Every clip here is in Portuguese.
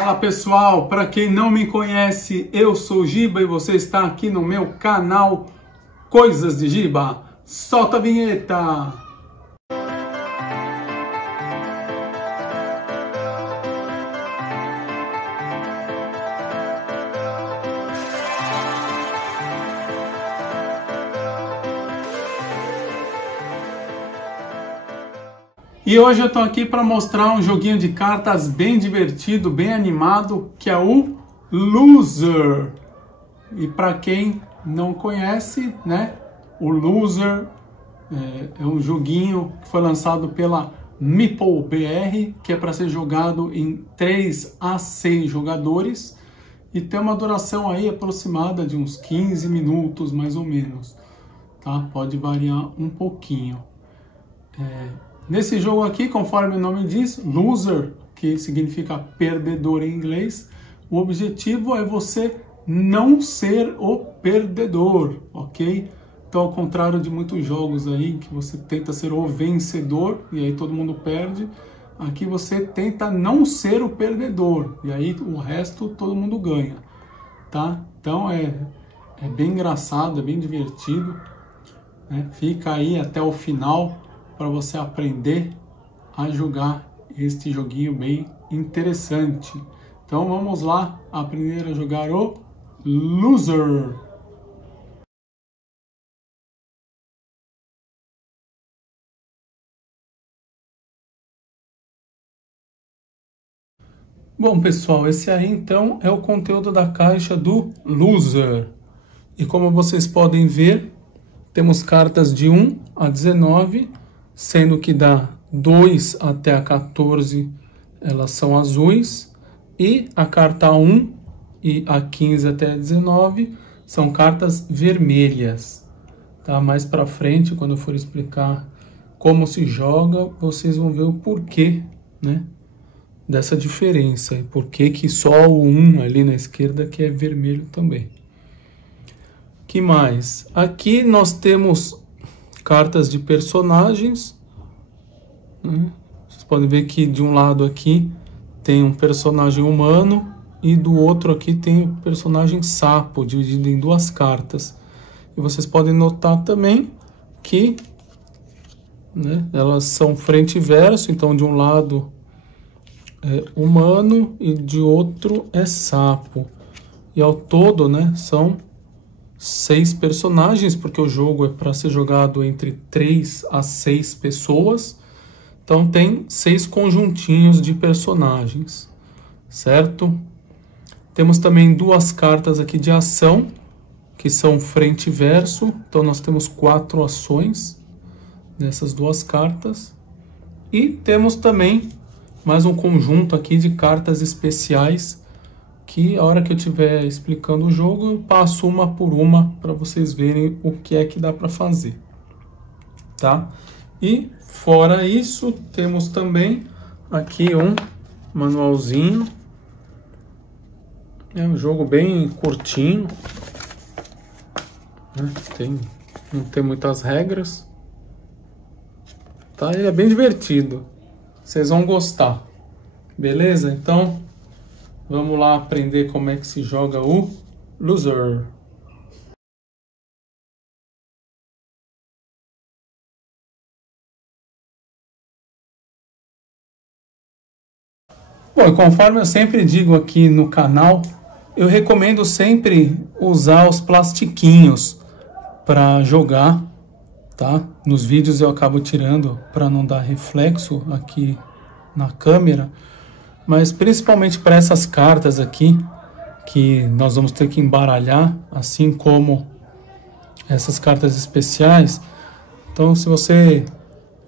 Fala pessoal, para quem não me conhece, eu sou o Giba e você está aqui no meu canal Coisas de Giba. Solta a vinheta! E hoje eu estou aqui para mostrar um joguinho de cartas bem divertido, bem animado, que é o Loser. E para quem não conhece, né, o Loser é um joguinho que foi lançado pela Meeple BR, que é para ser jogado em 3 a 6 jogadores e tem uma duração aí aproximada de uns 15 minutos mais ou menos, tá? Pode variar um pouquinho. Nesse jogo aqui, conforme o nome diz, Loser, que significa perdedor em inglês, o objetivo é você não ser o perdedor, ok? Então, ao contrário de muitos jogos aí, que você tenta ser o vencedor, e aí todo mundo perde, aqui você tenta não ser o perdedor, e aí o resto todo mundo ganha, tá? Então, é bem engraçado, é bem divertido, né? Fica aí até o final para você aprender a jogar este joguinho bem interessante. Então vamos lá aprender a jogar o Loser. Bom pessoal, esse aí então é o conteúdo da caixa do Loser. E como vocês podem ver, temos cartas de 1 a 19, sendo que da 2 até a 14 elas são azuis, e a carta 1 e a 15 até a 19 são cartas vermelhas. Tá? Mais para frente, quando eu for explicar como se joga, vocês vão ver o porquê, né, dessa diferença, e por que só o 1 ali na esquerda que é vermelho também. Que mais? Aqui nós temos cartas de personagens, né? Vocês podem ver que de um lado aqui tem um personagem humano e do outro aqui tem o personagem sapo, dividido em 2 cartas. E vocês podem notar também que, né, elas são frente e verso, então de um lado é humano e de outro é sapo. E ao todo, né, são 6 personagens, porque o jogo é para ser jogado entre 3 a 6 pessoas. Então tem 6 conjuntinhos de personagens, certo? Temos também 2 cartas aqui de ação, que são frente e verso. Então nós temos 4 ações nessas 2 cartas. E temos também mais um conjunto aqui de cartas especiais, que a hora que eu estiver explicando o jogo, eu passo uma por uma para vocês verem o que é que dá para fazer, tá? E fora isso, temos também aqui um manualzinho. É um jogo bem curtinho, né? Não tem muitas regras, tá? Ele é bem divertido, vocês vão gostar, beleza? Então vamos lá aprender como é que se joga o Loser. Bom, conforme eu sempre digo aqui no canal, eu recomendo sempre usar os plastiquinhos para jogar, tá? Nos vídeos eu acabo tirando para não dar reflexo aqui na câmera, mas principalmente para essas cartas aqui, que nós vamos ter que embaralhar, assim como essas cartas especiais. Então, se você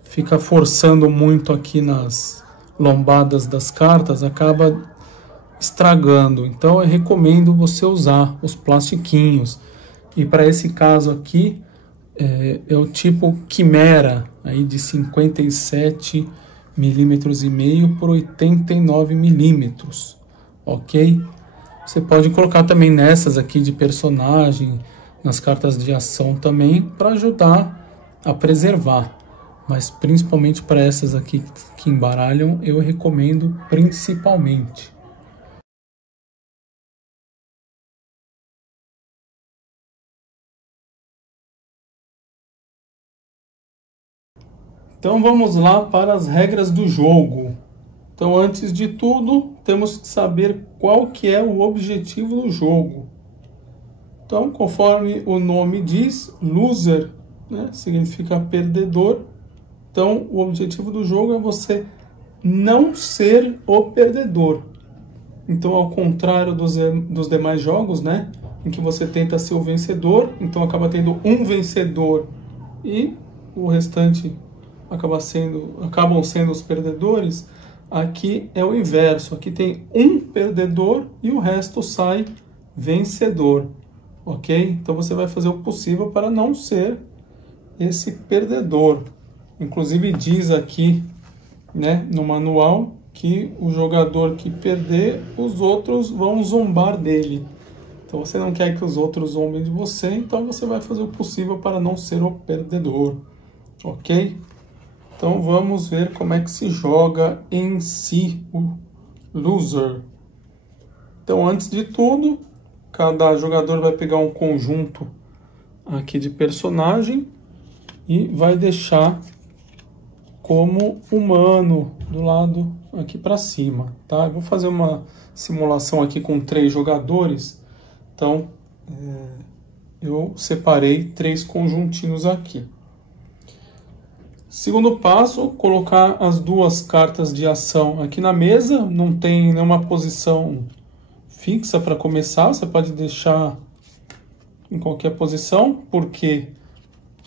fica forçando muito aqui nas lombadas das cartas, acaba estragando. Então eu recomendo você usar os plastiquinhos. E para esse caso aqui é o tipo Quimera, aí de 57 milímetros e meio por 89 milímetros, ok? Você pode colocar também nessas aqui de personagem, nas cartas de ação também, para ajudar a preservar. Mas principalmente para essas aqui que embaralham, eu recomendo principalmente. Então vamos lá para as regras do jogo. Então antes de tudo, temos que saber qual que é o objetivo do jogo. Então, conforme o nome diz, loser, né, significa perdedor. Então, o objetivo do jogo é você não ser o perdedor. Então, ao contrário dos demais jogos, né, em que você tenta ser o vencedor, então acaba tendo um vencedor e o restante acabam sendo os perdedores. Aqui é o inverso. Aqui tem um perdedor e o resto sai vencedor. Ok? Então você vai fazer o possível para não ser esse perdedor. Inclusive diz aqui, né, no manual que o jogador que perder, os outros vão zombar dele. Então você não quer que os outros zombem de você, então você vai fazer o possível para não ser o perdedor. Ok? Então vamos ver como é que se joga em si o loser. Então antes de tudo, cada jogador vai pegar um conjunto aqui de personagem e vai deixar como humano do lado aqui para cima, tá? Eu vou fazer uma simulação aqui com 3 jogadores, então eu separei 3 conjuntinhos aqui. Segundo passo, colocar as 2 cartas de ação aqui na mesa, não tem nenhuma posição fixa para começar, você pode deixar em qualquer posição, porque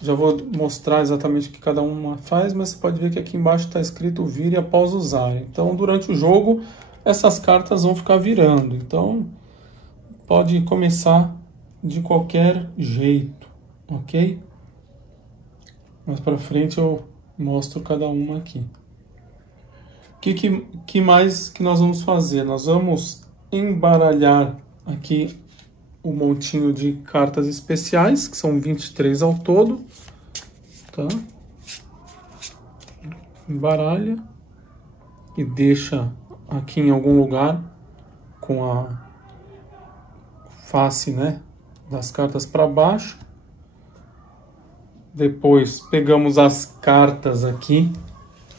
já vou mostrar exatamente o que cada uma faz, mas você pode ver que aqui embaixo está escrito vire após usar. Então, durante o jogo, essas cartas vão ficar virando. Então, pode começar de qualquer jeito, ok? Mais para frente eu mostro cada uma aqui. O que mais que nós vamos fazer? Nós vamos embaralhar aqui o montinho de cartas especiais, que são 23 ao todo, tá? Embaralha e deixa aqui em algum lugar com a face, né, das cartas para baixo. Depois pegamos as cartas aqui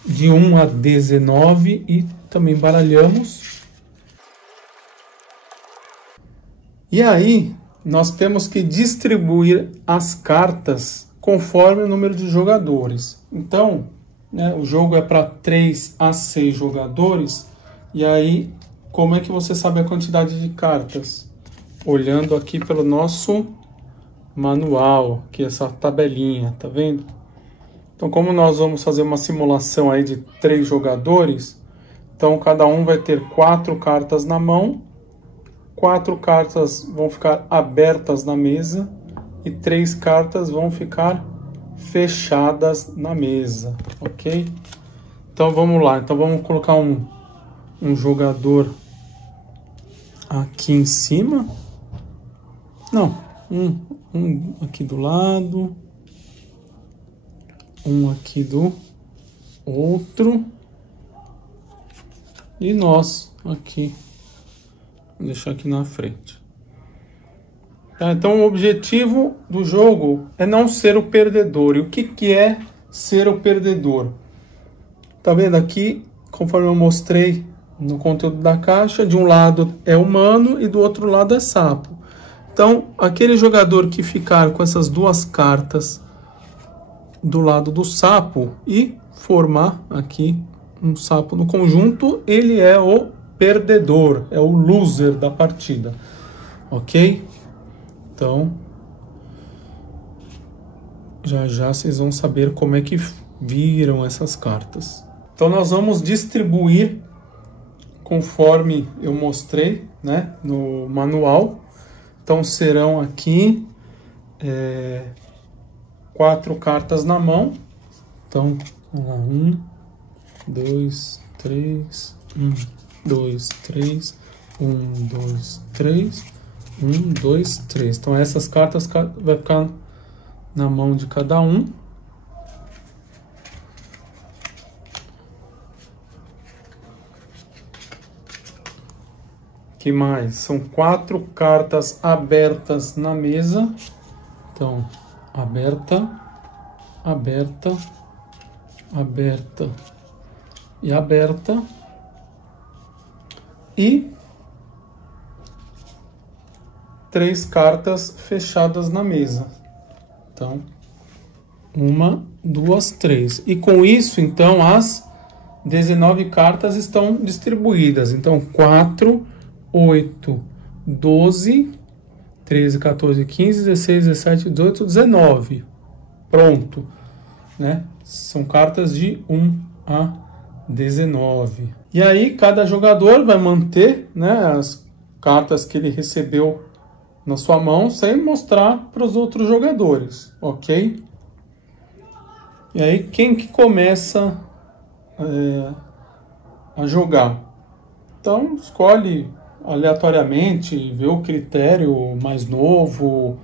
de 1 a 19 e também baralhamos. E aí, nós temos que distribuir as cartas conforme o número de jogadores. Então, né, o jogo é para 3 a 6 jogadores. E aí, como é que você sabe a quantidade de cartas? Olhando aqui pelo nosso manual, que é essa tabelinha, tá vendo? Então, como nós vamos fazer uma simulação aí de 3 jogadores, então cada um vai ter 4 cartas na mão. 4 cartas vão ficar abertas na mesa e 3 cartas vão ficar fechadas na mesa, ok? Então vamos lá, então vamos colocar um jogador aqui em cima. Não, um aqui do lado, um aqui do outro e nós aqui. Vou deixar aqui na frente. Tá, então o objetivo do jogo é não ser o perdedor. E o que é ser o perdedor? Tá vendo aqui, conforme eu mostrei no conteúdo da caixa, de um lado é humano e do outro lado é sapo. Então, aquele jogador que ficar com essas 2 cartas do lado do sapo e formar aqui um sapo no conjunto, ele é o perdedor, é o loser da partida, ok? Então, já vocês vão saber como é que viram essas cartas. Então nós vamos distribuir conforme eu mostrei, né, no manual. Então serão aqui 4 cartas na mão. Então, vamos lá, 1, 2, 3, 2, 3, 1, 2, 3, 1, 2, 3. Então essas cartas vai ficar na mão de cada um. Que mais? São 4 cartas abertas na mesa. Então, aberta, aberta, aberta e aberta. E 3 cartas fechadas na mesa. Então, 1, 2, 3. E com isso, então, as 19 cartas estão distribuídas. Então, 4, 8, 12, 13, 14, 15, 16, 17, 18, 19. Pronto, né? São cartas de 1 a 19. E aí, cada jogador vai manter, né, as cartas que ele recebeu na sua mão sem mostrar para os outros jogadores, ok? E aí, quem que começa a jogar? Então, escolhe aleatoriamente, vê o critério mais novo,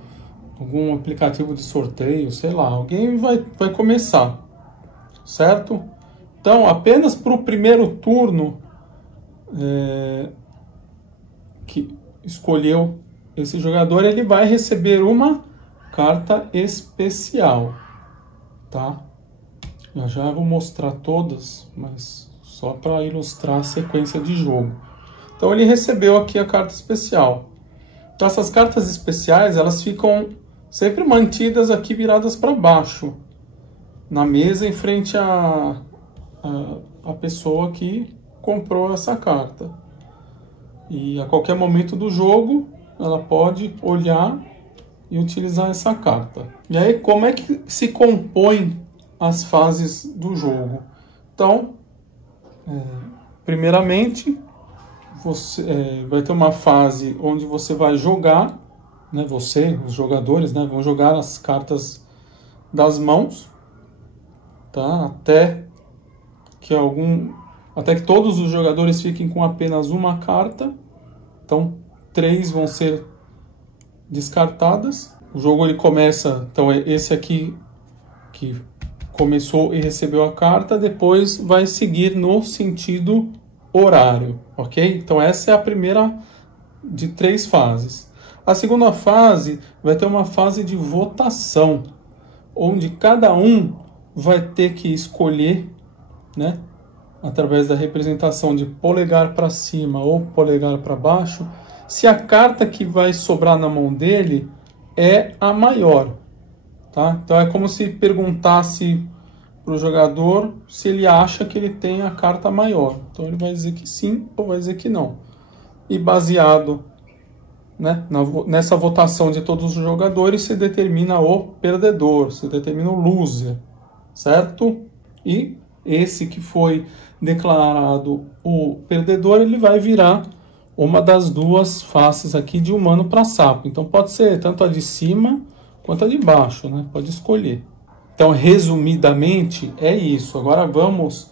algum aplicativo de sorteio, sei lá, alguém vai começar, certo? Então, apenas para o primeiro turno que escolheu esse jogador, ele vai receber uma carta especial, tá? Eu já vou mostrar todas, mas só para ilustrar a sequência de jogo. Então, ele recebeu aqui a carta especial. Então, essas cartas especiais, elas ficam sempre mantidas aqui viradas para baixo, na mesa, em frente a pessoa que comprou essa carta. E a qualquer momento do jogo, ela pode olhar e utilizar essa carta. E aí, como é que se compõem as fases do jogo? Então, primeiramente, você vai ter uma fase onde você vai jogar, né, os jogadores, né, vão jogar as cartas das mãos, tá? Até que todos os jogadores fiquem com apenas uma carta. Então, 3 vão ser descartadas. O jogo ele começa, então esse aqui que começou e recebeu a carta, depois vai seguir no sentido horário, ok? Então essa é a primeira de 3 fases. A segunda fase vai ter uma fase de votação, onde cada um vai ter que escolher, né, através da representação de polegar para cima ou polegar para baixo, se a carta que vai sobrar na mão dele é a maior, tá? Então é como se perguntasse para o jogador se ele acha que ele tem a carta maior. Então ele vai dizer que sim ou vai dizer que não. E baseado, né, nessa votação de todos os jogadores, se determina o perdedor, se determina o loser, certo? E esse que foi declarado o perdedor, ele vai virar uma das 2 faces aqui de humano para sapo. Então pode ser tanto a de cima quanto a de baixo, né? Pode escolher. Então, resumidamente, é isso. Agora vamos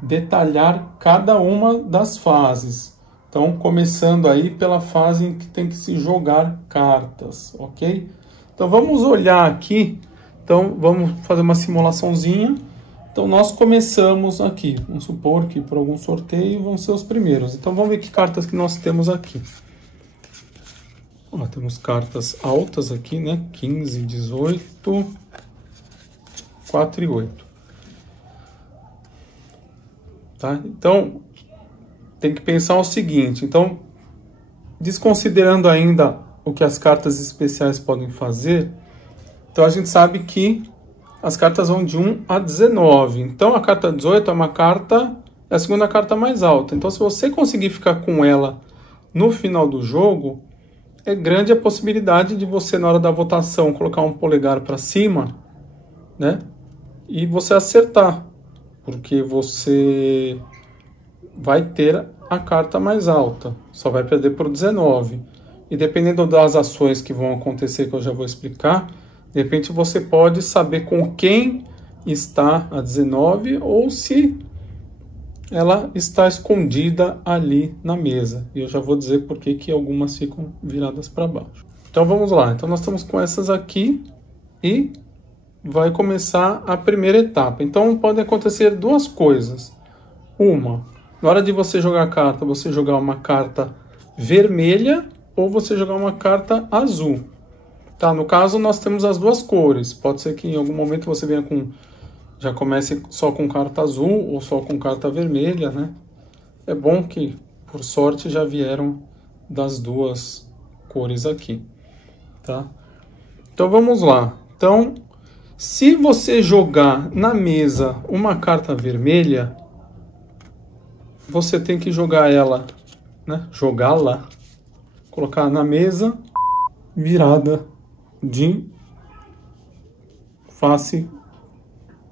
detalhar cada uma das fases. Então, começando aí pela fase em que tem que se jogar cartas, ok? Então, vamos olhar aqui. Então, vamos fazer uma simulaçãozinha. Então, nós começamos aqui. Vamos supor que por algum sorteio vão ser os primeiros. Então, vamos ver que cartas que nós temos aqui. Ó, temos cartas altas aqui, né? 15, 18, 4 e 8. Tá? Então, tem que pensar o seguinte. Então, desconsiderando ainda o que as cartas especiais podem fazer, então a gente sabe que as cartas vão de 1 a 19. Então, a carta 18 é a segunda carta mais alta. Então, se você conseguir ficar com ela no final do jogo, é grande a possibilidade de você, na hora da votação, colocar um polegar para cima, né? E você acertar, porque você vai ter a carta mais alta, só vai perder por 19. E dependendo das ações que vão acontecer, que eu já vou explicar, de repente você pode saber com quem está a 19 ou se ela está escondida ali na mesa. E eu já vou dizer por que algumas ficam viradas para baixo. Então vamos lá. Então nós estamos com essas aqui e vai começar a primeira etapa. Então pode acontecer 2 coisas. Uma, na hora de você jogar a carta, você jogar uma carta vermelha ou você jogar uma carta azul. Tá? No caso, nós temos as 2 cores. Pode ser que em algum momento você venha com já comece só com carta azul ou só com carta vermelha, né? É bom que, por sorte, já vieram das duas cores aqui, tá? Então vamos lá. Então, se você jogar na mesa uma carta vermelha, você tem que jogar ela, né? Jogá-la, colocar na mesa virada de face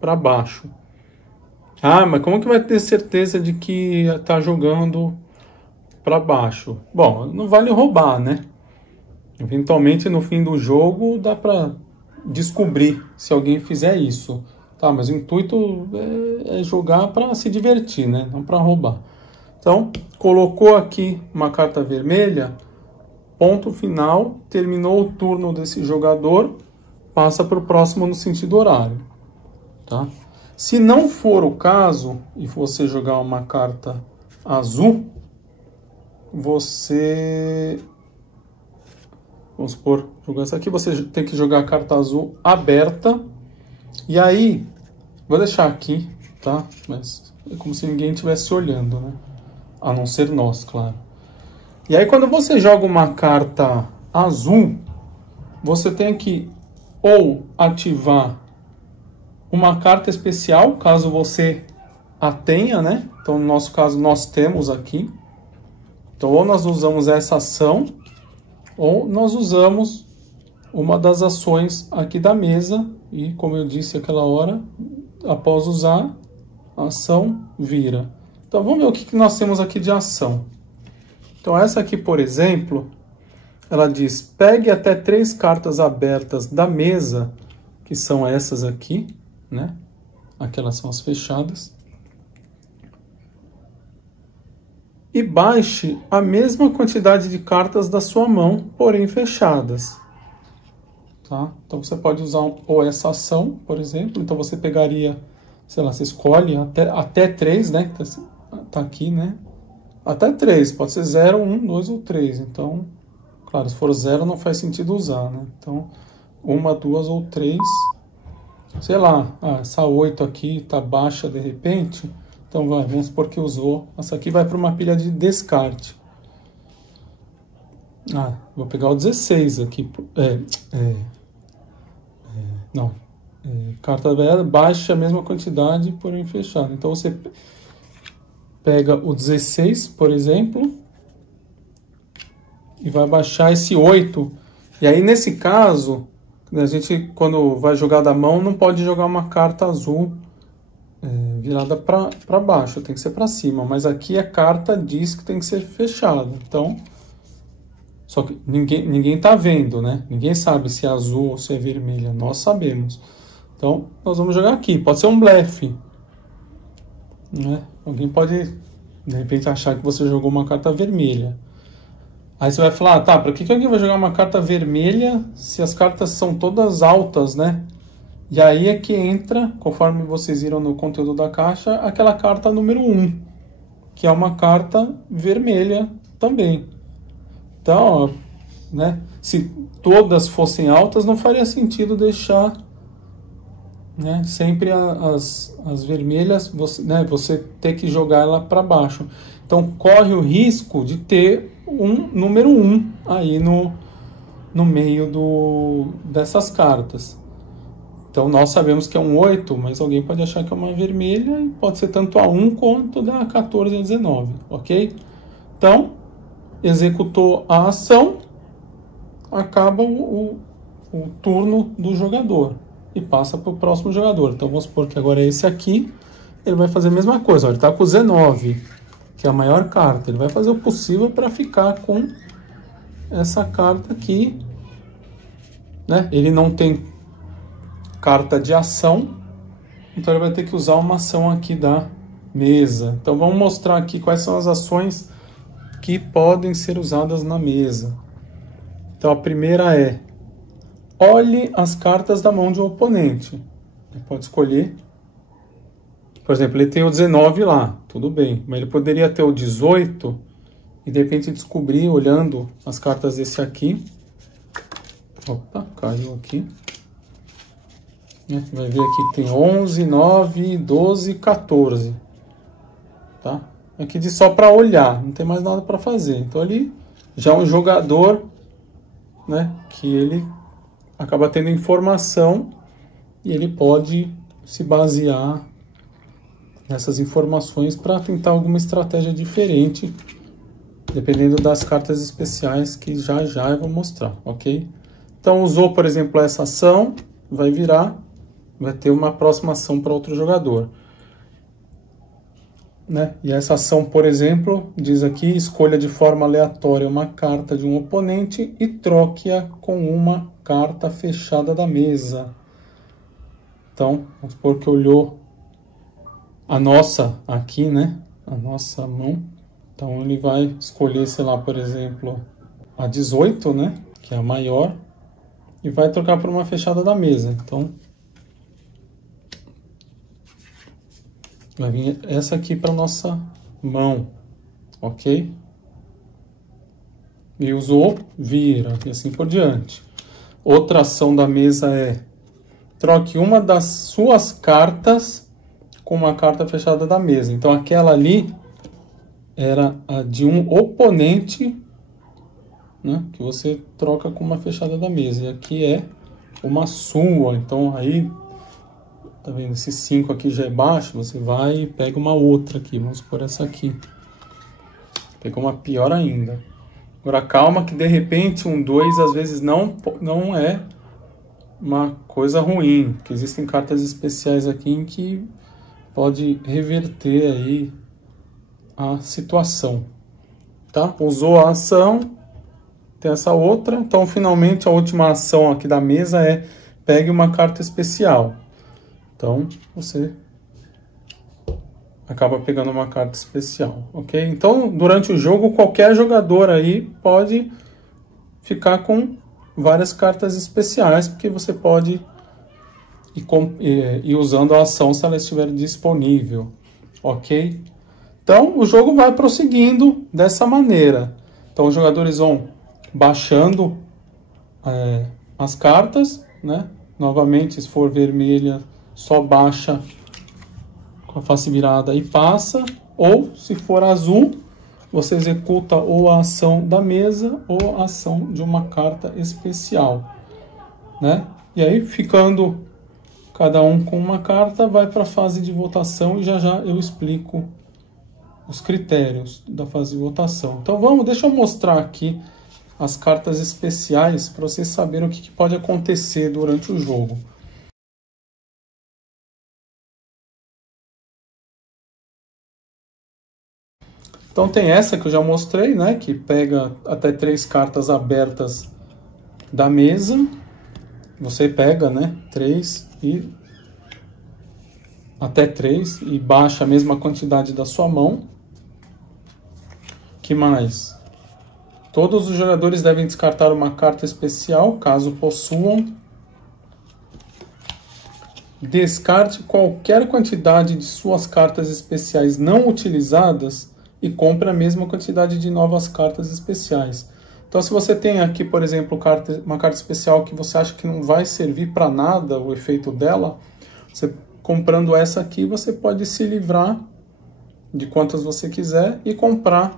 para baixo. Ah, mas como que vai ter certeza de que tá jogando para baixo? Bom, não vale roubar, né? Eventualmente no fim do jogo dá para descobrir se alguém fizer isso. Tá, mas o intuito é jogar para se divertir, né? Não para roubar. Então, colocou aqui uma carta vermelha, ponto final, terminou o turno desse jogador, passa para o próximo no sentido horário. Tá? Se não for o caso, e você jogar uma carta azul, você... Vamos supor, jogar essa aqui, você tem que jogar a carta azul aberta. E aí, vou deixar aqui, tá? Mas é como se ninguém estivesse olhando, né? A não ser nós, claro. E aí, quando você joga uma carta azul, você tem que ou ativar uma carta especial, caso você a tenha, né? Então, no nosso caso, nós temos aqui. Então, ou nós usamos essa ação, ou nós usamos uma das ações aqui da mesa. E, como eu disse aquela hora, após usar, a ação vira. Então, vamos ver o que nós temos aqui de ação. Então, essa aqui, por exemplo, ela diz, pegue até 3 cartas abertas da mesa, que são essas aqui, né? Aquelas são as fechadas. E baixe a mesma quantidade de cartas da sua mão, porém fechadas. Tá? Então, você pode usar ou essa ação, por exemplo. Então, você pegaria, sei lá, você escolhe até 3, né? Tá aqui, né? Até 3, pode ser 0, 1, 2 ou 3. Então, claro, se for 0 não faz sentido usar, né? Então, 1, 2 ou 3. Sei lá, essa 8 aqui tá baixa de repente. Então, vamos supor que usou. Essa aqui vai para uma pilha de descarte. Vou pegar o 16 aqui. Carta baixa a mesma quantidade, porém fechada. Então, você pega o 16, por exemplo, e vai baixar esse 8. E aí, nesse caso, a gente, quando vai jogar da mão, não pode jogar uma carta azul virada para baixo, tem que ser para cima. Mas aqui a carta diz que tem que ser fechada. Então, só que ninguém tá vendo, né? Ninguém sabe se é azul ou se é vermelha. Nós sabemos. Então, nós vamos jogar aqui. Pode ser um blefe, né? Alguém pode, de repente, achar que você jogou uma carta vermelha. Aí você vai falar, tá, para que alguém vai jogar uma carta vermelha se as cartas são todas altas, né? E aí é que entra, conforme vocês viram no conteúdo da caixa, aquela carta número 1, que é uma carta vermelha também. Então, né, se todas fossem altas, não faria sentido deixar, né, sempre as vermelhas, você ter que jogar ela para baixo. Então, corre o risco de ter um número 1 aí no meio dessas cartas. Então, nós sabemos que é um 8, mas alguém pode achar que é uma vermelha e pode ser tanto a 1 quanto da 14 a 19, ok? Então, executou a ação, acaba o turno do jogador e passa para o próximo jogador. Então, vamos supor que agora é esse aqui, ele vai fazer a mesma coisa. Ó, ele está com o 19, que é a maior carta. Ele vai fazer o possível para ficar com essa carta aqui, né? Ele não tem carta de ação, então ele vai ter que usar uma ação aqui da mesa. Então vamos mostrar aqui quais são as ações que podem ser usadas na mesa. Então a primeira é, olhe as cartas da mão de um oponente. Ele pode escolher, por exemplo, ele tem o 19 lá, tudo bem, mas ele poderia ter o 18 e de repente descobrir, olhando as cartas desse aqui. Opa, caiu aqui. né? Vai ver aqui tem 11, 9, 12, 14. Tá? Aqui de só para olhar, não tem mais nada para fazer. Então ali já é um jogador, né, que ele acaba tendo informação e ele pode se basear nessas informações para tentar alguma estratégia diferente, dependendo das cartas especiais que já eu vou mostrar, ok? Então usou, por exemplo, essa ação, vai virar, vai ter uma próxima ação para outro jogador. Né? E essa ação, por exemplo, diz aqui, escolha de forma aleatória uma carta de um oponente e troque-a com uma carta fechada da mesa. Então, vamos supor que olhou a nossa aqui, né? A nossa mão. Então, ele vai escolher, sei lá, por exemplo, a 18, né? Que é a maior. E vai trocar por uma fechada da mesa. Então, vai vir essa aqui para nossa mão, ok? E usou, vira, e assim por diante. Outra ação da mesa é troque uma das suas cartas com uma carta fechada da mesa. Então aquela ali era a de um oponente, né, que você troca com uma fechada da mesa. E aqui é uma sua, então aí... Tá vendo? Esse 5 aqui já é baixo, você vai e pega uma outra aqui. Vamos por essa aqui. Pegou uma pior ainda. Agora calma que de repente um 2 às vezes não é uma coisa ruim. Porque existem cartas especiais aqui em que pode reverter aí a situação. Tá? Usou a ação, tem essa outra. Então finalmente a última ação aqui da mesa é pegue uma carta especial. Então, você acaba pegando uma carta especial, ok? Então, durante o jogo, qualquer jogador aí pode ficar com várias cartas especiais, porque você pode ir usando a ação se ela estiver disponível, ok? Então, o jogo vai prosseguindo dessa maneira. Então, os jogadores vão baixando as cartas, né? Novamente, se for vermelha, só baixa com a face virada e passa, ou se for azul, você executa ou a ação da mesa ou a ação de uma carta especial, né? E aí, ficando cada um com uma carta, vai para a fase de votação e já eu explico os critérios da fase de votação. Então deixa eu mostrar aqui as cartas especiais para vocês saberem o que pode acontecer durante o jogo. Então tem essa que eu já mostrei, né, que pega até 3 cartas abertas da mesa. Você pega, né, 3 e até 3 e baixa a mesma quantidade da sua mão. Que mais? Todos os jogadores devem descartar uma carta especial, caso possuam. Descarte qualquer quantidade de suas cartas especiais não utilizadas e compre a mesma quantidade de novas cartas especiais. Então, se você tem aqui, por exemplo, uma carta especial que você acha que não vai servir para nada, o efeito dela, você comprando essa aqui, você pode se livrar de quantas você quiser e comprar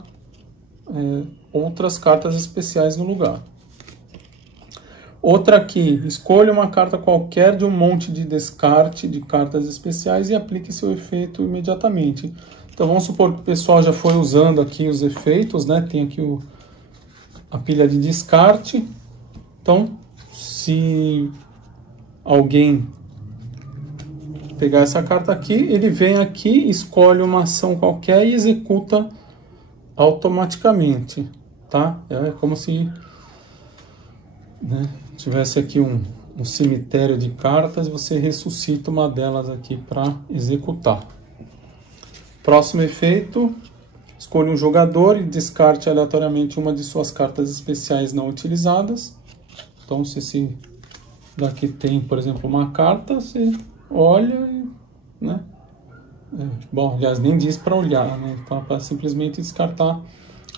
outras cartas especiais no lugar. Outra aqui, escolha uma carta qualquer de um monte de descarte de cartas especiais e aplique seu efeito imediatamente. Então vamos supor que o pessoal já foi usando aqui os efeitos, né? Tem aqui a pilha de descarte. Então, se alguém pegar essa carta aqui, ele vem aqui, escolhe uma ação qualquer e executa automaticamente, tá? É como se, né, tivesse aqui um cemitério de cartas, você ressuscita uma delas aqui para executar. Próximo efeito, escolha um jogador e descarte aleatoriamente uma de suas cartas especiais não utilizadas. Então, se esse daqui tem, por exemplo, uma carta, você olha e, né? Bom, aliás, nem diz para olhar, né? Então, para simplesmente descartar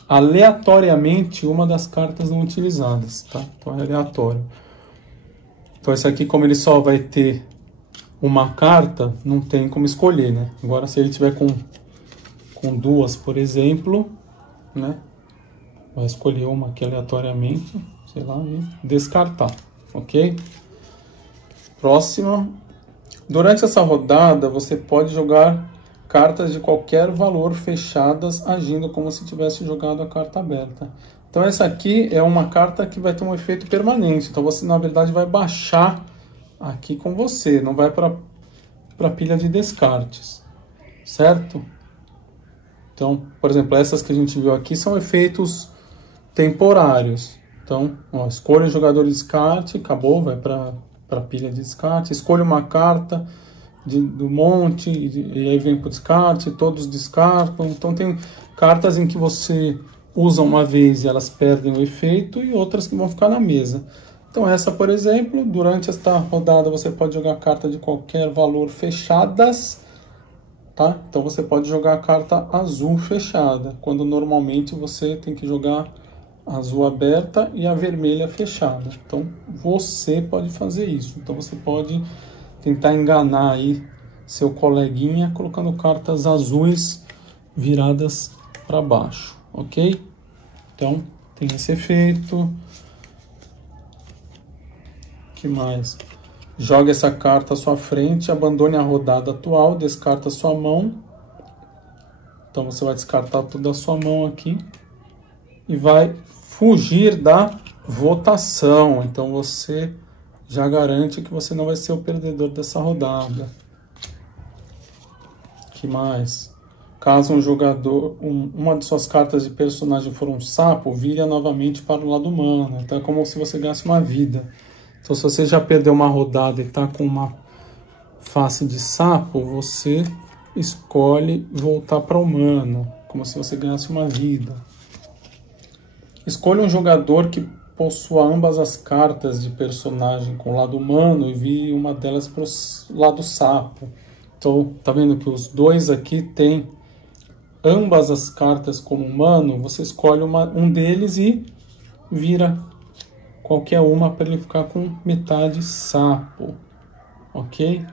aleatoriamente uma das cartas não utilizadas, tá? Então, é aleatório. Então, esse aqui, como ele só vai ter uma carta, não tem como escolher, né? Agora, se ele tiver com duas, por exemplo, né? Vai escolher uma aqui aleatoriamente, sei lá, e descartar, ok? Próxima. Durante essa rodada, você pode jogar cartas de qualquer valor fechadas, agindo como se tivesse jogado a carta aberta. Então essa aqui é uma carta que vai ter um efeito permanente. Então você, na verdade, vai baixar aqui com você, não vai para a pilha de descartes, certo? Então, por exemplo, essas que a gente viu aqui são efeitos temporários. Então, ó, escolha um jogador de descarte, acabou, vai para a pilha de descarte. Escolha uma carta do monte e aí vem para o descarte, todos descartam. Então tem cartas em que você usa uma vez e elas perdem o efeito e outras que vão ficar na mesa. Então essa, por exemplo, durante esta rodada você pode jogar carta de qualquer valor fechadas, tá? Então você pode jogar a carta azul fechada, quando normalmente você tem que jogar a azul aberta e a vermelha fechada. Então você pode fazer isso. Então você pode tentar enganar aí seu coleguinha colocando cartas azuis viradas para baixo, ok? Então tem esse efeito. Que mais? Joga essa carta à sua frente, abandone a rodada atual, descarta a sua mão. Então você vai descartar toda a sua mão aqui e vai fugir da votação. Então você já garante que você não vai ser o perdedor dessa rodada. Que mais? Caso um jogador, uma de suas cartas de personagem for um sapo, vire-a novamente para o lado humano. Então é como se você ganhasse uma vida. Então se você já perdeu uma rodada e está com uma face de sapo, você escolhe voltar para humano, como se você ganhasse uma vida. Escolha um jogador que possua ambas as cartas de personagem com o lado humano e vire uma delas para o lado sapo. Então, tá vendo que os dois aqui tem ambas as cartas como humano? Você escolhe um deles e vira qualquer uma para ele ficar com metade sapo, ok?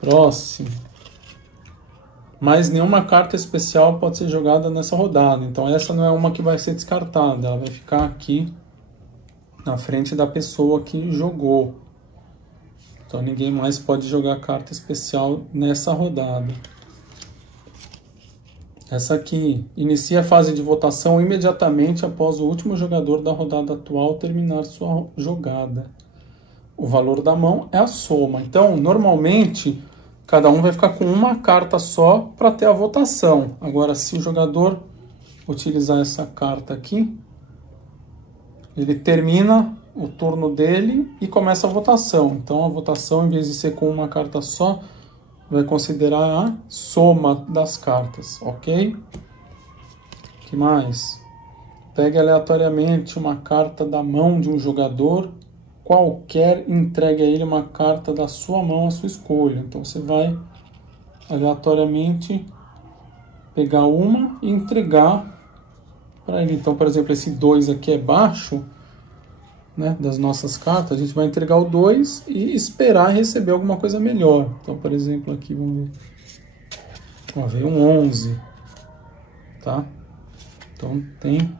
Próximo. Mas nenhuma carta especial pode ser jogada nessa rodada. Então essa não é uma que vai ser descartada. Ela vai ficar aqui na frente da pessoa que jogou. Então ninguém mais pode jogar carta especial nessa rodada. Essa aqui. Inicia a fase de votação imediatamente após o último jogador da rodada atual terminar sua jogada. O valor da mão é a soma. Então, normalmente, cada um vai ficar com uma carta só para ter a votação. Agora, se o jogador utilizar essa carta aqui, ele termina o turno dele e começa a votação. Então, a votação, em vez de ser com uma carta só, vai considerar a soma das cartas, ok? O que mais? Pegue aleatoriamente uma carta da mão de um jogador qualquer, entregue a ele uma carta da sua mão à sua escolha. Então você vai aleatoriamente pegar uma e entregar para ele. Então, por exemplo, esse 2 aqui é baixo, né, das nossas cartas. A gente vai entregar o 2 e esperar receber alguma coisa melhor. Então, por exemplo, aqui vamos ver. Ó, veio um 11, tá? Então tem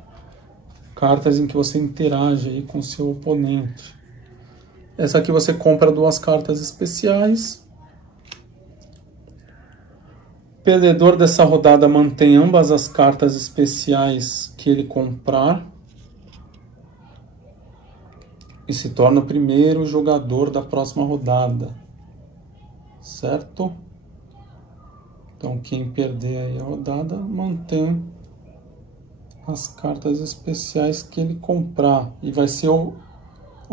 cartas em que você interage aí com o seu oponente. Essa aqui você compra 2 cartas especiais. O perdedor dessa rodada mantém ambas as cartas especiais que ele comprar e se torna o primeiro jogador da próxima rodada, certo? Então quem perder aí a rodada mantém as cartas especiais que ele comprar e vai ser o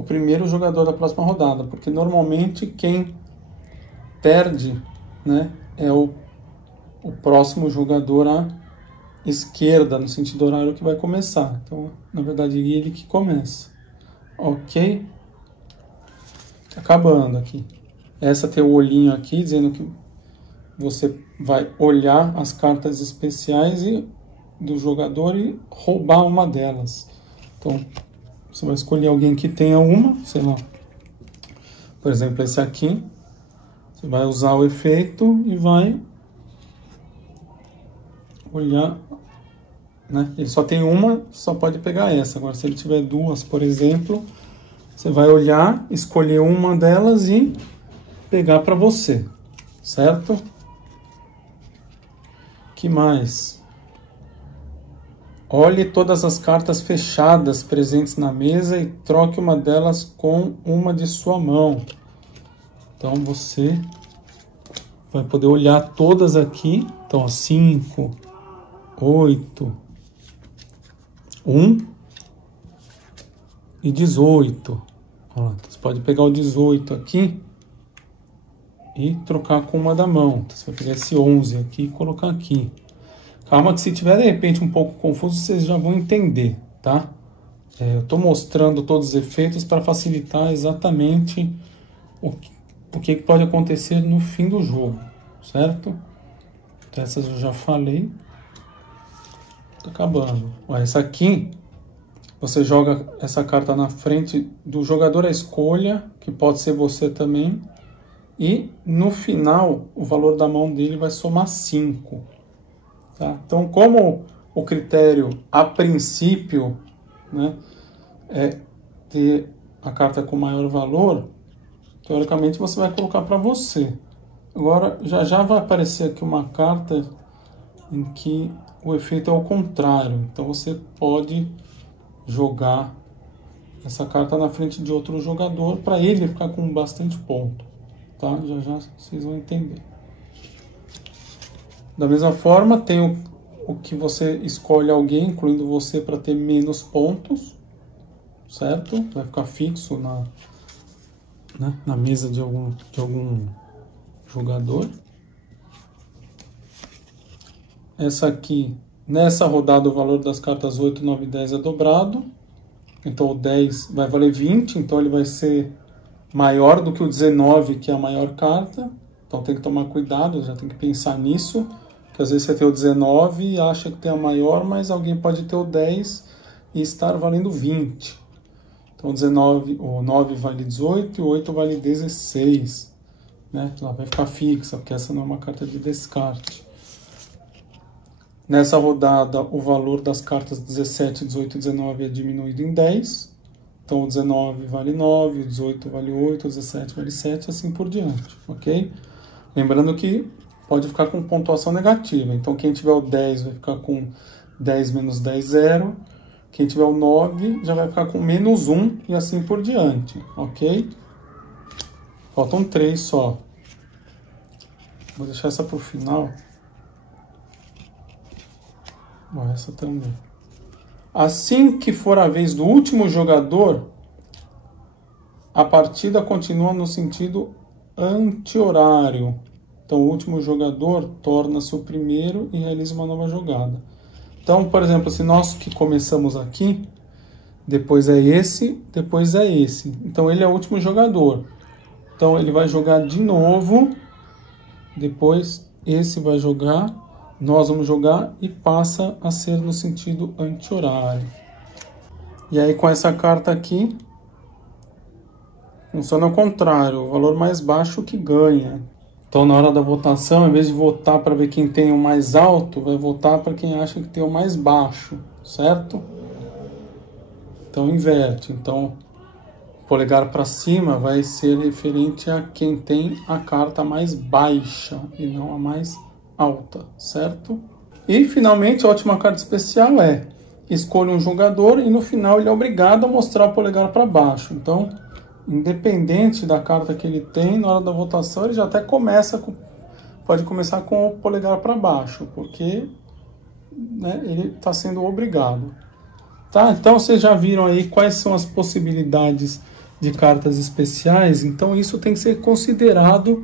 primeiro jogador da próxima rodada, porque normalmente quem perde, né, é o próximo jogador à esquerda, no sentido horário que vai começar. Então, na verdade, ele que começa. Ok? Acabando aqui. Essa tem o olhinho aqui, dizendo que você vai olhar as cartas especiais do jogador e roubar uma delas. Então, você vai escolher alguém que tenha uma, sei lá. Por exemplo, esse aqui. Você vai usar o efeito e vai olhar, né? Ele só tem uma, só pode pegar essa. Agora, se ele tiver duas, por exemplo, você vai olhar, escolher uma delas e pegar para você, certo? Que mais? Olhe todas as cartas fechadas presentes na mesa e troque uma delas com uma de sua mão. Então você vai poder olhar todas aqui. Então, 5, 8, 1 e 18. Ó, você pode pegar o 18 aqui e trocar com uma da mão. Então, você vai pegar esse 11 aqui e colocar aqui. Calma que se tiver de repente um pouco confuso, vocês já vão entender, tá? Eu estou mostrando todos os efeitos para facilitar exatamente o que pode acontecer no fim do jogo, certo? Então, essas eu já falei. Tá acabando. Ó, essa aqui, você joga essa carta na frente do jogador à escolha, que pode ser você também. E no final, o valor da mão dele vai somar 5. Tá? Então, como o critério, a princípio, né, é ter a carta com maior valor, teoricamente você vai colocar para você. Agora, já vai aparecer aqui uma carta em que o efeito é o contrário. Então, você pode jogar essa carta na frente de outro jogador para ele ficar com bastante ponto. Tá? Já vocês vão entender. Da mesma forma, tem o que você escolhe alguém, incluindo você, para ter menos pontos, certo? Vai ficar fixo na mesa de algum jogador. Essa aqui, nessa rodada, o valor das cartas 8, 9 e 10 é dobrado. Então o 10 vai valer 20, então ele vai ser maior do que o 19, que é a maior carta. Então tem que tomar cuidado, já tem que pensar nisso. Porque às vezes você tem o 19 e acha que tem a maior, mas alguém pode ter o 10 e estar valendo 20. Então o 9 vale 18 e o 8 vale 16. Né? Ela vai ficar fixa, porque essa não é uma carta de descarte. Nessa rodada, o valor das cartas 17, 18 e 19 é diminuído em 10. Então o 19 vale 9, o 18 vale 8, o 17 vale 7, assim por diante, ok? Lembrando que pode ficar com pontuação negativa. Então quem tiver o 10 vai ficar com 10 menos 10, 0. Quem tiver o 9 já vai ficar com menos 1 e assim por diante, ok? Faltam 3 só. Vou deixar essa para o final. Bom, essa também. Assim que for a vez do último jogador, a partida continua no sentido anti-horário. Então, o último jogador torna-se o primeiro e realiza uma nova jogada. Então, por exemplo, se nós que começamos aqui, depois é esse, depois é esse. Então, ele é o último jogador. Então, ele vai jogar de novo, depois esse vai jogar, nós vamos jogar e passa a ser no sentido anti-horário. E aí, com essa carta aqui, funciona ao contrário, o valor mais baixo que ganha. Então, na hora da votação, em vez de votar para ver quem tem o mais alto, vai votar para quem acha que tem o mais baixo, certo? Então, inverte. Então, polegar para cima vai ser referente a quem tem a carta mais baixa e não a mais alta, certo? E, finalmente, a última carta especial é: escolha um jogador e, no final, ele é obrigado a mostrar o polegar para baixo. Então, independente da carta que ele tem, na hora da votação ele já até pode começar com o polegar para baixo, porque, né, ele está sendo obrigado. Tá? Então vocês já viram aí quais são as possibilidades de cartas especiais. Então isso tem que ser considerado,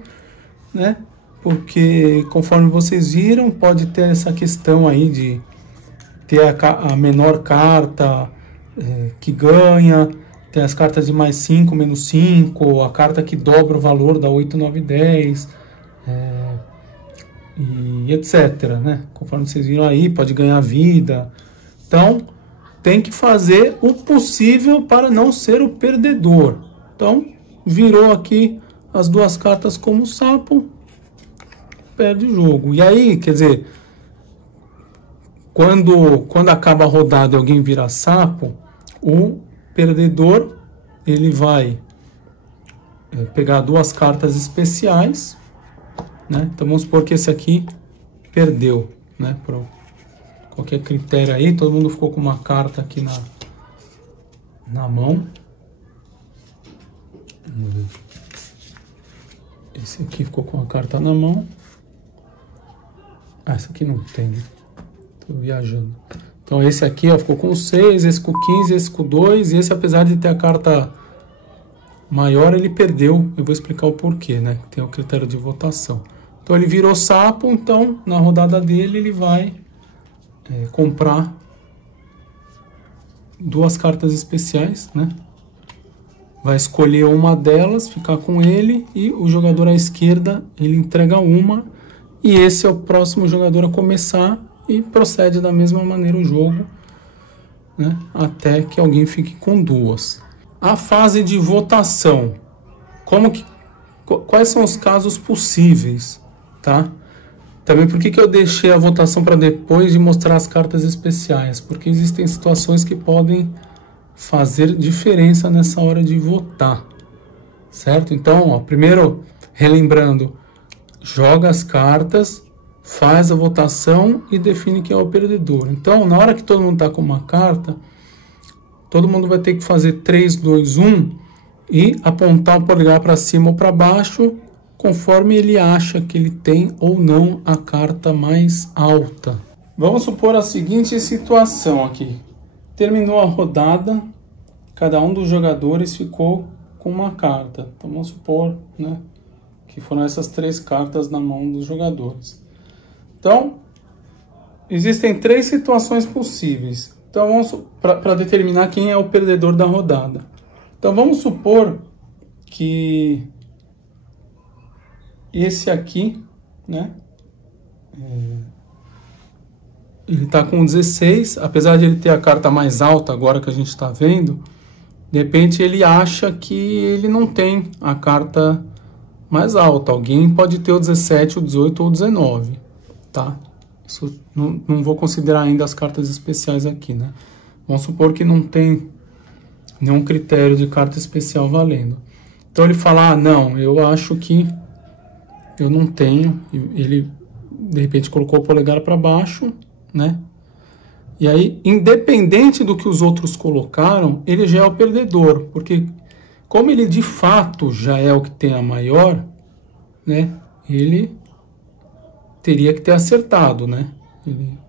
né? Porque, conforme vocês viram, pode ter essa questão aí de ter a menor carta que ganha. Tem as cartas de mais 5, menos 5, a carta que dobra o valor da 8, 9, 10, e etc, né? Conforme vocês viram aí, pode ganhar vida. Então, tem que fazer o possível para não ser o perdedor. Então, virou aqui as duas cartas como sapo, perde o jogo. E aí, quer dizer, quando acaba a rodada e alguém vira sapo, o perdedor ele vai pegar duas cartas especiais, né? Então vamos supor que esse aqui perdeu, né? Por qualquer critério aí, todo mundo ficou com uma carta aqui na mão. Vamos ver. Esse aqui ficou com a carta na mão. Ah, esse aqui não tem, né? Tô viajando. Então esse aqui, ó, ficou com 6, esse com 15, esse com 2, e esse, apesar de ter a carta maior, ele perdeu. Eu vou explicar o porquê, né? Tem o critério de votação. Então ele virou sapo, então na rodada dele ele vai comprar duas cartas especiais, né? Vai escolher uma delas, ficar com ele, e o jogador à esquerda ele entrega uma, e esse é o próximo jogador a começar, e procede da mesma maneira o jogo, né? Até que alguém fique com duas. A fase de votação, quais são os casos possíveis, tá? Também por que eu deixei a votação para depois de mostrar as cartas especiais? Porque existem situações que podem fazer diferença nessa hora de votar, certo? Então, ó, primeiro, relembrando, joga as cartas, faz a votação e define quem é o perdedor. Então, na hora que todo mundo está com uma carta, todo mundo vai ter que fazer 3, 2, 1 e apontar o polegar para cima ou para baixo, conforme ele acha que ele tem ou não a carta mais alta. Vamos supor a seguinte situação aqui. Terminou a rodada, cada um dos jogadores ficou com uma carta. Então vamos supor, né, que foram essas 3 cartas na mão dos jogadores. Então, existem 3 situações possíveis. Então vamos para determinar quem é o perdedor da rodada. Então vamos supor que esse aqui, né, ele está com 16, apesar de ele ter a carta mais alta agora que a gente está vendo, de repente ele acha que ele não tem a carta mais alta. Alguém pode ter o 17, o 18 ou o 19, tá? Isso não vou considerar ainda as cartas especiais aqui, né? Vamos supor que não tem nenhum critério de carta especial valendo. Então ele fala, não, eu acho que eu não tenho. Ele, de repente, colocou o polegar para baixo, né? E aí, independente do que os outros colocaram, ele já é o perdedor, porque como ele de fato já é o que tem a maior, né? Ele teria que ter acertado, né?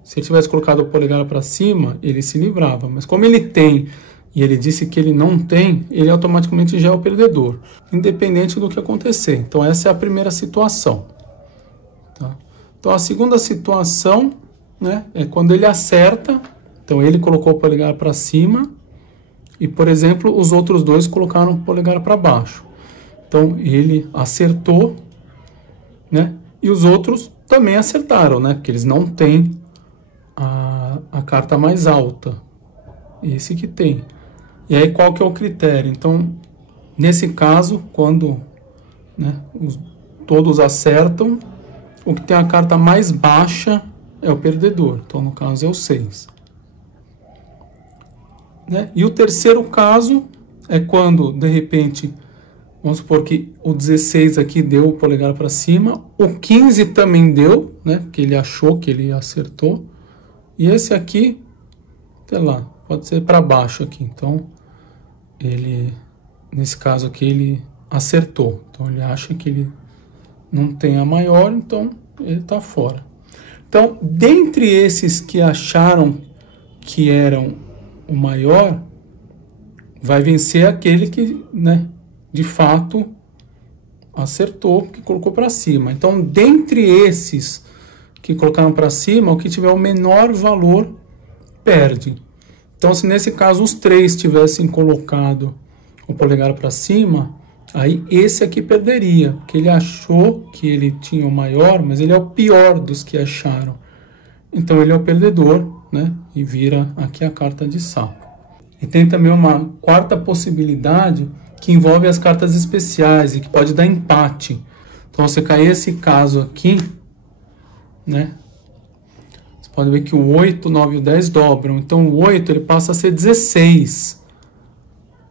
Se ele tivesse colocado o polegar para cima, ele se livrava. Mas como ele tem e ele disse que ele não tem, ele automaticamente já é o perdedor, independente do que acontecer. Então essa é a primeira situação, tá? Então a segunda situação, né, é quando ele acerta. Então ele colocou o polegar para cima e, por exemplo, os outros dois colocaram o polegar para baixo. Então ele acertou, né, e os outros também acertaram, né, porque eles não têm a carta mais alta, esse que tem. E aí qual que é o critério? Então, nesse caso, quando, né, todos acertam, o que tem a carta mais baixa é o perdedor. Então, no caso, é o 6. Né? E o terceiro caso é quando, de repente, vamos supor que o 16 aqui deu o polegar para cima, o 15 também deu, né, porque ele achou que ele acertou, e esse aqui, sei lá, pode ser para baixo aqui. Então, ele, nesse caso aqui, ele acertou. Então, ele acha que ele não tem a maior, então ele está fora. Então, dentre esses que acharam que eram o maior, vai vencer aquele que, né, de fato acertou, que colocou para cima. Então, dentre esses que colocaram para cima, o que tiver o menor valor perde. Então, se nesse caso os 3 tivessem colocado o polegar para cima, aí esse aqui perderia, porque ele achou que ele tinha o maior, mas ele é o pior dos que acharam. Então ele é o perdedor, né? E vira aqui a carta de sapo. E tem também uma quarta possibilidade, que envolve as cartas especiais e que pode dar empate. Então, você cair esse caso aqui, né? Você pode ver que o 8, 9 e o 10 dobram. Então, o 8 ele passa a ser 16,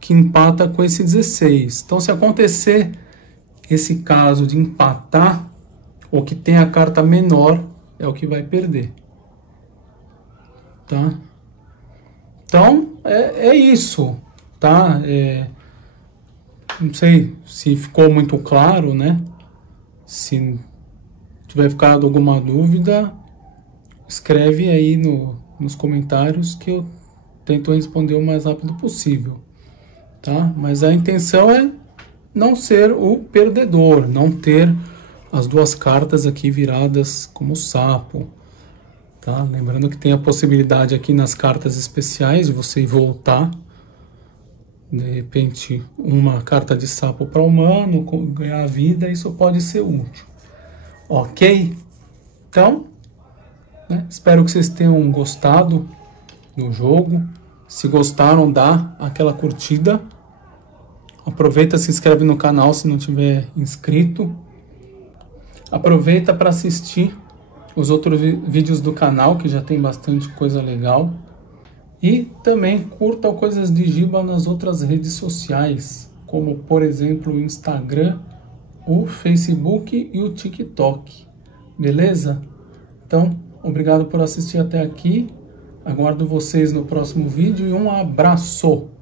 que empata com esse 16. Então, se acontecer esse caso de empatar, ou que tem a carta menor, é o que vai perder. Tá? Então, é isso, tá? Não sei se ficou muito claro, né? Se tiver ficado alguma dúvida, escreve aí nos comentários que eu tento responder o mais rápido possível, tá? Mas a intenção é não ser o perdedor, não ter as duas cartas aqui viradas como sapo, tá? Lembrando que tem a possibilidade aqui nas cartas especiais de você voltar, de repente, uma carta de sapo para humano, ganhar vida, isso pode ser útil. Ok? Então, né, espero que vocês tenham gostado do jogo. Se gostaram, dá aquela curtida. Aproveita, se inscreve no canal se não tiver inscrito. Aproveita para assistir os outros vídeos do canal, que já tem bastante coisa legal. E também curta o Coisas de Giba nas outras redes sociais, como por exemplo o Instagram, o Facebook e o TikTok. Beleza? Então, obrigado por assistir até aqui. Aguardo vocês no próximo vídeo e um abraço!